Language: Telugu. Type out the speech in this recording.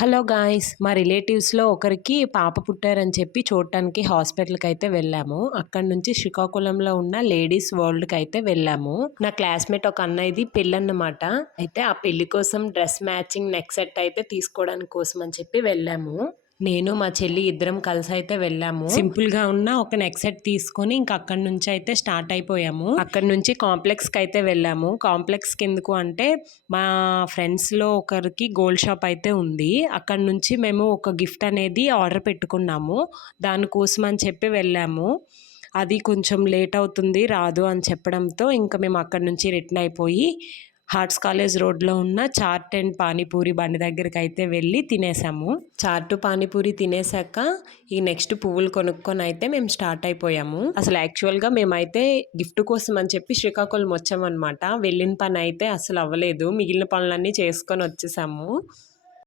Hello guys! మా రిలేటివ్స్‌లో ఒకరికి పాప పుట్టారని చెప్పి చూడటానికి హాస్పిటల్‌కైతే వెళ్ళాము. అక్కడి నుంచి శ్రీకాకుళంలో ఉన్న లేడీస్ వరల్డ్‌కైతే వెళ్ళాము. నా క్లాస్‌మేట్ ఒక అన్నయ్యది పెళ్ళన్నమాట. అయితే ఆ పెళ్లి కోసం డ్రెస్ మ్యాచింగ్ నెక్ సెట్ అయితే తీసుకోవడానికి కోసం అని చెప్పి వెళ్ళాము. నేను మా చెల్లి ఇద్దరం కలిసైతే వెళ్ళాము. సింపుల్‌గా ఉన్న ఒక నెక్ సెట్ తీసుకొని ఇంక అక్కడి నుంచి అయితే స్టార్ట్ అయిపోయాము. అక్కడి నుంచి కాంప్లెక్స్‌కి అయితే వెళ్ళాము. కాంప్లెక్స్‌కి ఎందుకు అంటే మా ఫ్రెండ్స్‌లో ఒకరికి గోల్డ్ షాప్ అయితే ఉంది. అక్కడి నుంచి మేము ఒక గిఫ్ట్ అనేది ఆర్డర్ పెట్టుకున్నాము. దానికోసం అని చెప్పి వెళ్ళాము. అది కొంచెం లేట్ అవుతుంది రాదు అని చెప్పడంతో ఇంక మేము అక్కడి నుంచి రిటర్న్ అయిపోయి హార్ట్స్ కాలేజ్ రోడ్లో ఉన్న చాట్ అండ్ పానీపూరి బండి దగ్గరికి అయితే వెళ్ళి తినేసాము. చాట్ పానీపూరి తినేసాక ఈ నెక్స్ట్ పువ్వులు కొనుక్కొని అయితే మేము స్టార్ట్ అయిపోయాము. అసలు యాక్చువల్గా మేమైతే గిఫ్ట్ కోసం అని చెప్పి శ్రీకాకుళం వచ్చామన్నమాట. వెళ్ళిన పని అయితే అసలు అవ్వలేదు. మిగిలిన పనులన్నీ చేసుకొని వచ్చేసాము.